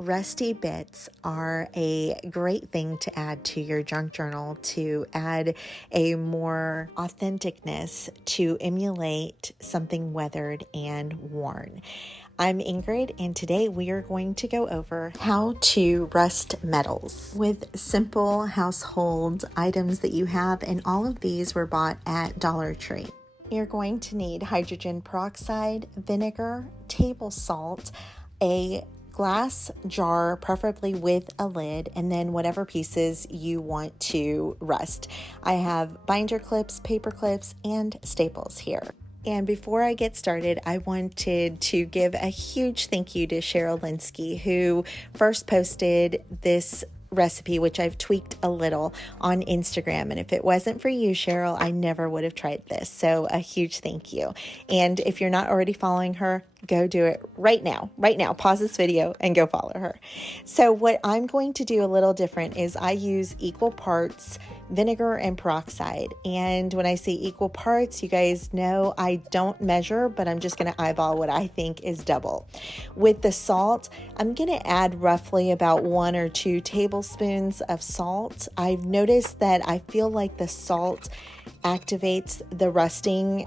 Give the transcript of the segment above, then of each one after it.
Rusty bits are a great thing to add to your junk journal to add a more authenticness to emulate something weathered and worn. I'm Ingrid, and today we are going to go over how to rust metals with simple household items that you have, and all of these were bought at Dollar Tree. You're going to need hydrogen peroxide, vinegar, table salt, a glass jar, preferably with a lid, and then whatever pieces you want to rust. I have binder clips, paper clips, and staples here. And before I get started, I wanted to give a huge thank you to Cheryl Linsky, who first posted this recipe, which I've tweaked a little, on Instagram. And if it wasn't for you, Cheryl, I never would have tried this. So a huge thank you. And if you're not already following her, go do it right now. Pause this video and go follow her. So what I'm going to do a little different is I use equal parts vinegar and peroxide. And when I say equal parts, you guys know I don't measure, but I'm just going to eyeball what I think is double. With the salt, I'm going to add roughly about 1 or 2 tablespoons of salt. I've noticed that I feel like the salt activates the rusting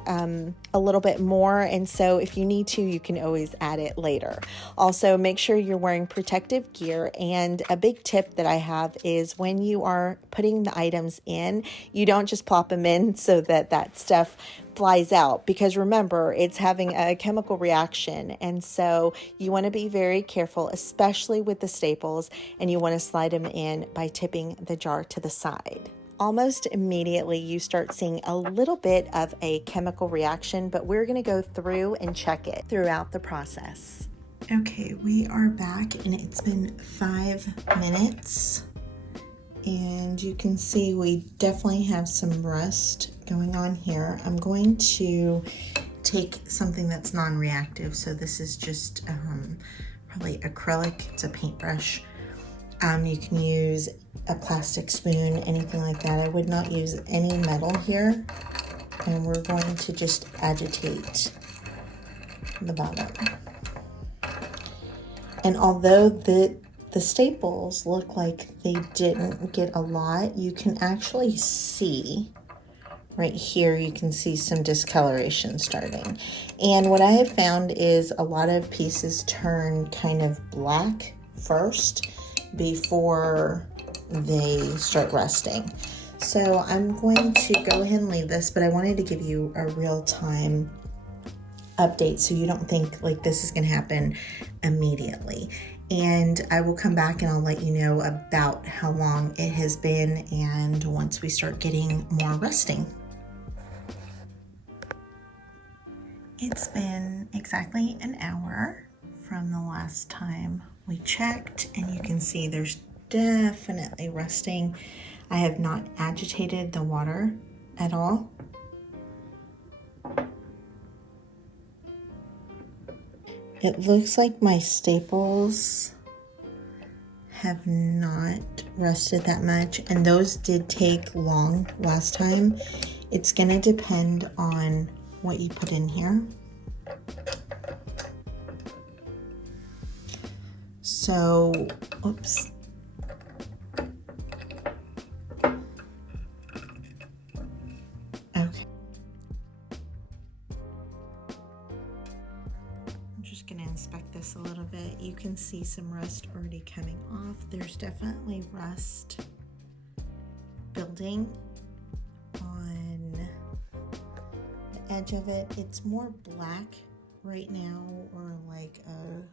a little bit more, and so if you need to, you can always add it later. Also, make sure you're wearing protective gear, and a big tip that I have is when you are putting the items in, you don't just plop them in so that stuff flies out, because remember, it's having a chemical reaction, and so you want to be very careful, especially with the staples, and you want to slide them in by tipping the jar to the side. Almost immediately you start seeing a little bit of a chemical reaction, but we're going to go through and check it throughout the process. Okay, we are back and it's been 5 minutes, and you can see we definitely have some rust going on here. I'm going to take something that's non-reactive, so this is just probably acrylic. It's a paintbrush. You can use a plastic spoon, anything like that. I would not use any metal here. And we're going to just agitate the bottom. And although the staples look like they didn't get a lot, you can actually see right here, you can see some discoloration starting. And what I have found is a lot of pieces turn kind of black first before they start rusting. So I'm going to go ahead and leave this, but I wanted to give you a real-time update so you don't think like this is going to happen immediately. And I will come back and I'll let you know about how long it has been and once we start getting more rusting. It's been exactly an hour from the last time we checked, and you can see there's definitely rusting. I have not agitated the water at all. It looks like my staples have not rusted that much, and those did take long last time. It's gonna depend on what you put in here. So, oops. Okay. I'm just going to inspect this a little bit. You can see some rust already coming off. There's definitely rust building on the edge of it. It's more black right now, or like a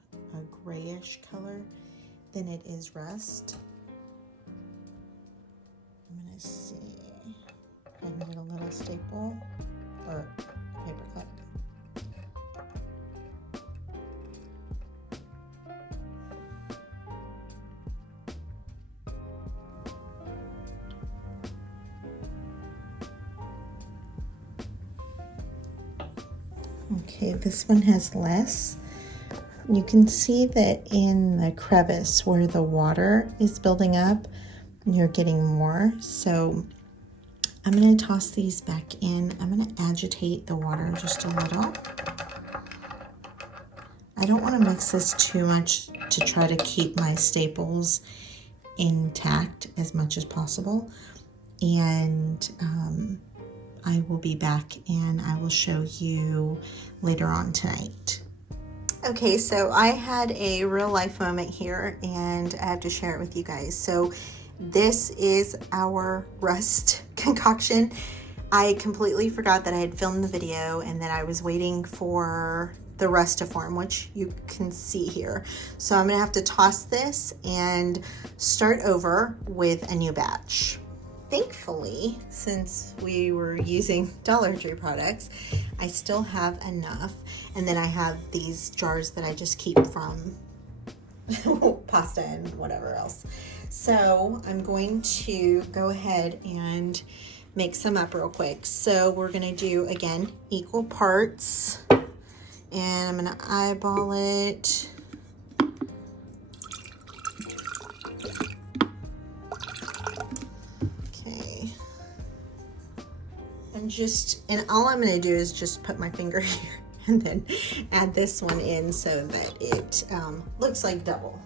grayish color, than it is rust. I'm gonna see if I can get a little staple or paper clip. Okay, this one has less. You can see that in the crevice where the water is building up, you're getting more. So I'm going to toss these back in. I'm going to agitate the water just a little. I don't want to mix this too much to try to keep my staples intact as much as possible. And I will be back and I will show you later on tonight. Okay, so I had a real life moment here and I have to share it with you guys. So this is our rust concoction. I completely forgot that I had filmed the video and that I was waiting for the rust to form, which you can see here. So I'm gonna have to toss this and start over with a new batch. Thankfully, since we were using Dollar Tree products, I still have enough. And then I have these jars that I just keep from pasta and whatever else. So I'm going to go ahead and mix them up real quick. So we're gonna do, again, equal parts. And I'm gonna eyeball it. Okay. And all I'm gonna do is just put my finger here and then add this one in so that it looks like double.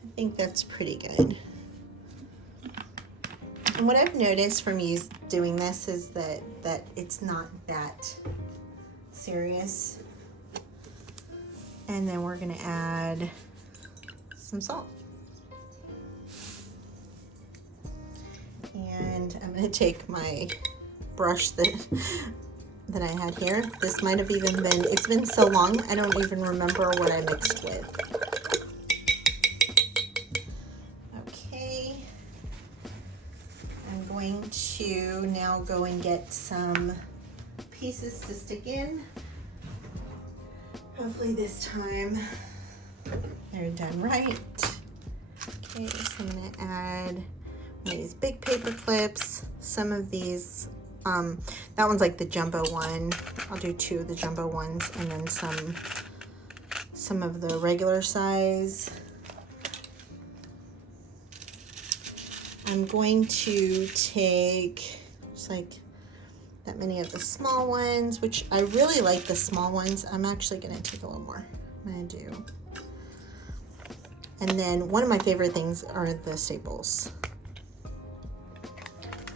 I think that's pretty good. And what I've noticed from doing this is that it's not that serious. And then we're gonna add some salt. And I'm gonna take my brush that I had here. This might have even been, it's been so long, I don't even remember what I mixed with. Okay. I'm going to now go and get some pieces to stick in. Hopefully this time they're done right. Okay, so I'm gonna add one of these big paper clips, some of these, that one's like the jumbo one. I'll do 2 of the jumbo ones and then some of the regular size. I'm going to take just like that many of the small ones, which I really like the small ones. I'm actually gonna take a little more. I'm gonna do. And then one of my favorite things are the staples.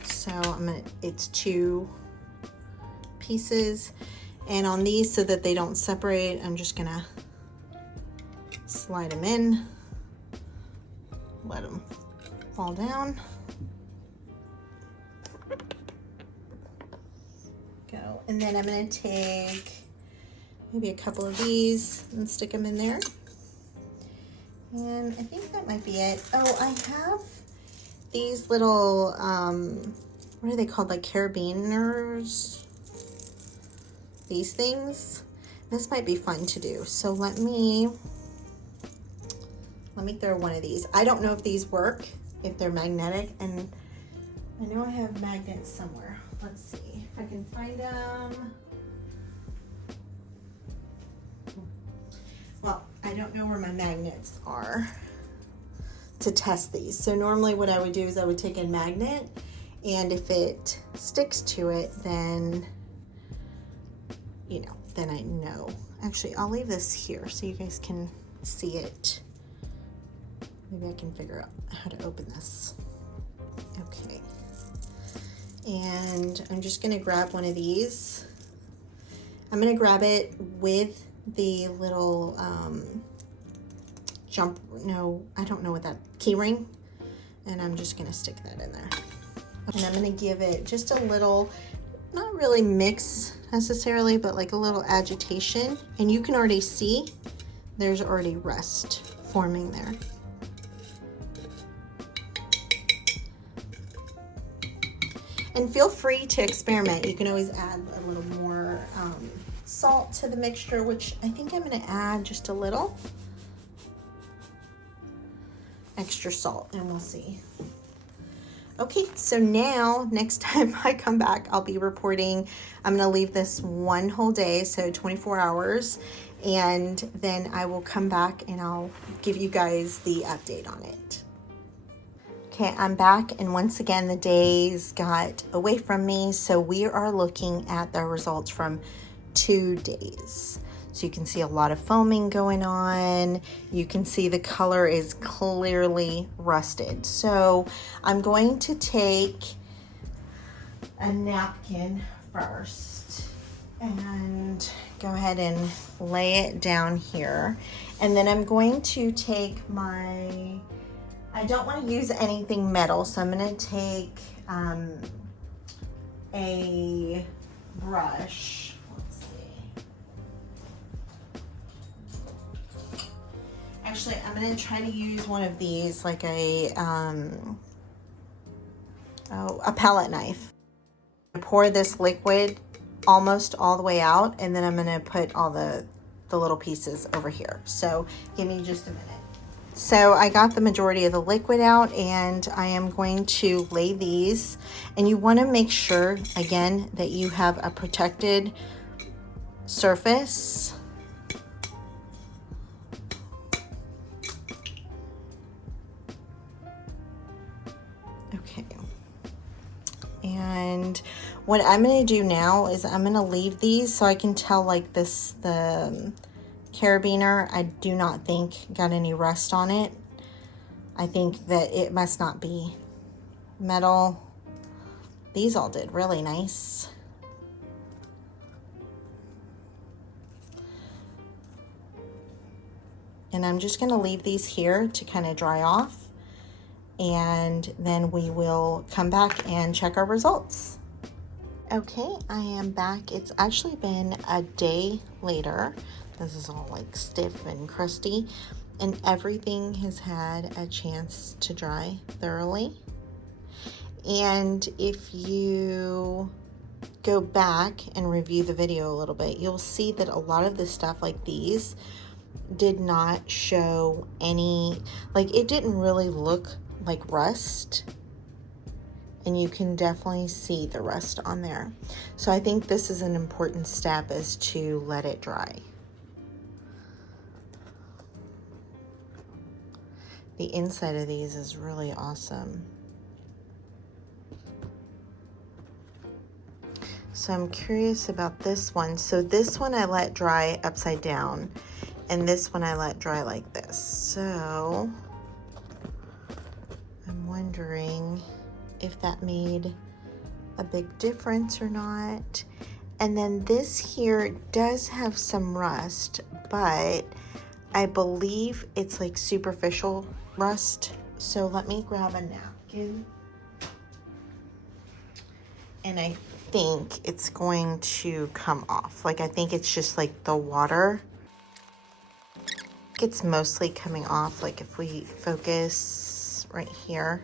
So it's 2 pieces. And on these, so that they don't separate, I'm just gonna slide them in, let them fall down. Go. And then I'm gonna take maybe a couple of these and stick them in there. And I think that might be it. Oh, I have these little, what are they called? Like carabiners? These things. This might be fun to do. So let me throw one of these. I don't know if these work, if they're magnetic, and I know I have magnets somewhere. Let's see if I can find them. Well, I don't know where my magnets are to test these. So normally what I would do is I would take a magnet, and if it sticks to it, then, you know, then I know. Actually, I'll leave this here so you guys can see it. Maybe I can figure out how to open this. Okay. And I'm just gonna grab one of these. I'm gonna grab it with the little I don't know what that, key ring. And I'm just gonna stick that in there. And I'm gonna give it just a little, not really mix necessarily, but like a little agitation. And you can already see there's already rust forming there. And feel free to experiment. You can always add a little more salt to the mixture, which I think I'm gonna add just a little extra salt, and we'll see. Okay, so now next time I come back, I'll be reporting. I'm going to leave this one whole day, so 24 hours, and then I will come back and I'll give you guys the update on it. Okay, I'm back, and once again the days got away from me, so we are looking at the results from 2 days. So you can see a lot of foaming going on. You can see the color is clearly rusted. So I'm going to take a napkin first and go ahead and lay it down here. And then I'm going to take my, I don't want to use anything metal, so I'm going to take a brush. Actually, I'm going to try to use one of these, like a palette knife. I pour this liquid almost all the way out, and then I'm going to put all the little pieces over here. So give me just a minute. So I got the majority of the liquid out, and I am going to lay these. And you want to make sure, again, that you have a protected surface. Okay, and what I'm going to do now is I'm going to leave these so I can tell, like this, the carabiner, I do not think got any rust on it. I think that it must not be metal. These all did really nice. And I'm just going to leave these here to kind of dry off. And then we will come back and check our results. Okay, I am back. It's actually been a day later. This is all like stiff and crusty, and everything has had a chance to dry thoroughly. And if you go back and review the video a little bit, you'll see that a lot of the stuff like these did not show any, like it didn't really look like rust, and you can definitely see the rust on there. So I think this is an important step, is to let it dry. The inside of these is really awesome. So I'm curious about this one. So this one I let dry upside down, and this one I let dry like this. So I'm wondering if that made a big difference or not. And then this here does have some rust, but I believe it's like superficial rust. So let me grab a napkin, and I think it's going to come off. Like I think it's just like the water. It's mostly coming off. Like if we focus right here,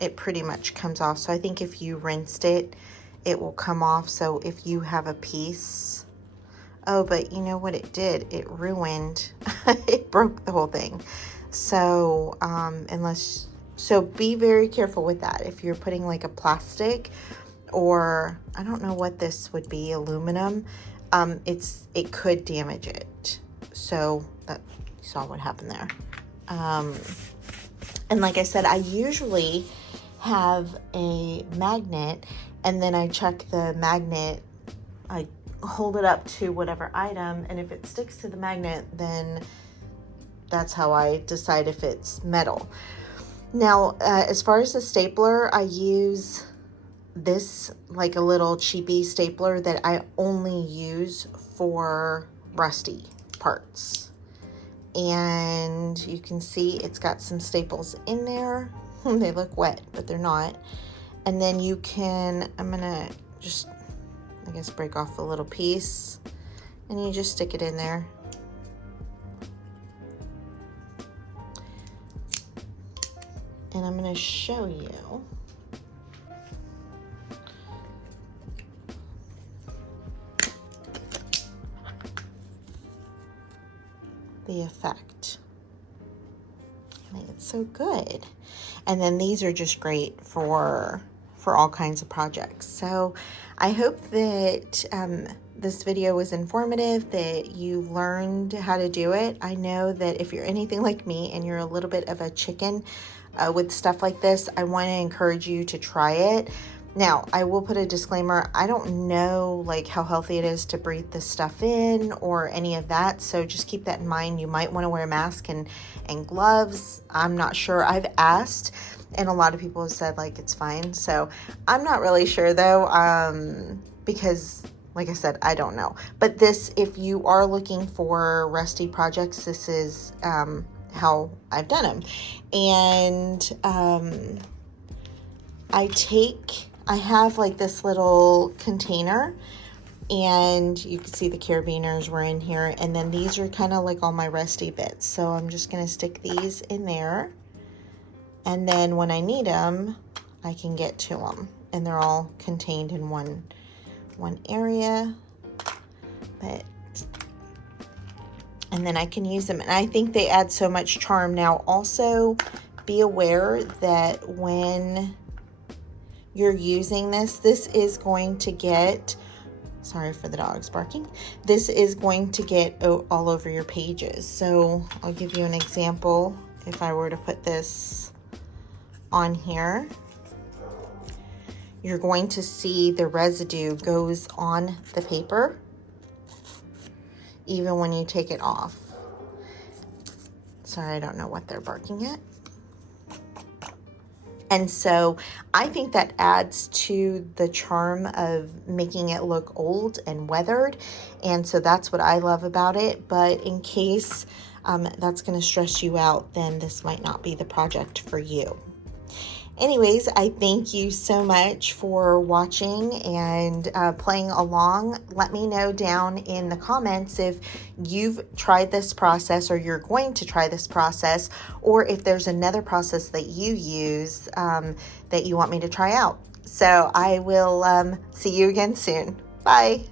it pretty much comes off. So I think if you rinsed it, it will come off. So if you have a piece, oh, but you know what it did? It ruined, it broke the whole thing. So so be very careful with that. If you're putting like a plastic, or I don't know what this would be, aluminum, it could damage it. So that, you saw what happened there. And like I said, I usually have a magnet, and then I check the magnet, I hold it up to whatever item, and if it sticks to the magnet, then that's how I decide if it's metal. Now, as far as the stapler, I use this, like a little cheapy stapler that I only use for rusty parts. And you can see it's got some staples in there. They look wet, but they're not. And then you can, I'm gonna just, I guess, break off a little piece, and you just stick it in there. And I'm gonna show you the effect. It's so good. And then these are just great for all kinds of projects. So I hope that this video was informative, that you learned how to do it. I know that if you're anything like me and you're a little bit of a chicken with stuff like this, I want to encourage you to try it. Now, I will put a disclaimer. I don't know like how healthy it is to breathe this stuff in or any of that. So just keep that in mind. You might want to wear a mask and gloves. I'm not sure. I've asked, and a lot of people have said like it's fine. So I'm not really sure though, because like I said, I don't know. But this, if you are looking for rusty projects, this is how I've done them. And I have like this little container, and you can see the carabiners were in here, and then these are kind of like all my rusty bits. So I'm just going to stick these in there, and then when I need them, I can get to them, and they're all contained in one area. And then I can use them, and I think they add so much charm. Now also be aware that when you're using this is going to get, sorry for the dogs barking, this is going to get all over your pages. So I'll give you an example. If I were to put this on here, you're going to see the residue goes on the paper even when you take it off. Sorry, I don't know what they're barking at. And so I think that adds to the charm of making it look old and weathered. And so that's what I love about it. But in case that's going to stress you out, then this might not be the project for you. Anyways, I thank you so much for watching and playing along. Let me know down in the comments if you've tried this process or you're going to try this process, or if there's another process that you use that you want me to try out. So I will see you again soon. Bye.